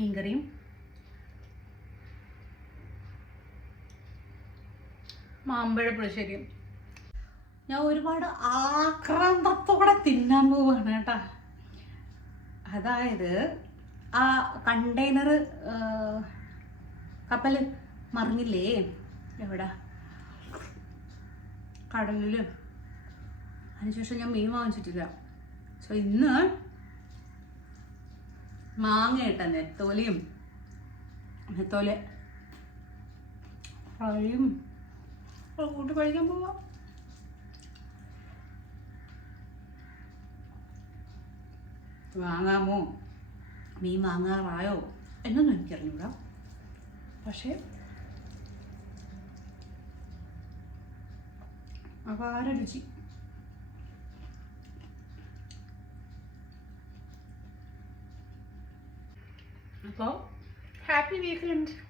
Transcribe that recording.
മീൻകറിയും മാമ്പഴ പുളിശ്ശേരിയും. ഞാൻ ഒരുപാട് ആക്രാന്തത്തോടെ തിന്നാൻ പോവാണ് കേട്ടാ. അതായത് ആ കണ്ടെയ്നർ കപ്പൽ മറിഞ്ഞില്ലേ എവിടെ, കടലിൽ. അതിനുശേഷം ഞാൻ മീൻ വാങ്ങിച്ചിട്ടില്ല. സോ ഇന്ന് മാങ്ങ ഇട്ട നെത്തോലയും നെത്തോല ഫ്രൈയും കൂട്ടി കഴിക്കാൻ പോവാം. വാങ്ങാമോ, മീൻ വാങ്ങാറായോ എന്നൊന്നും എനിക്കറിഞ്ഞൂടാ. പക്ഷേ അപാര രുചി. അപ്പോൾ ഹാപ്പി വീക്കെൻഡ്.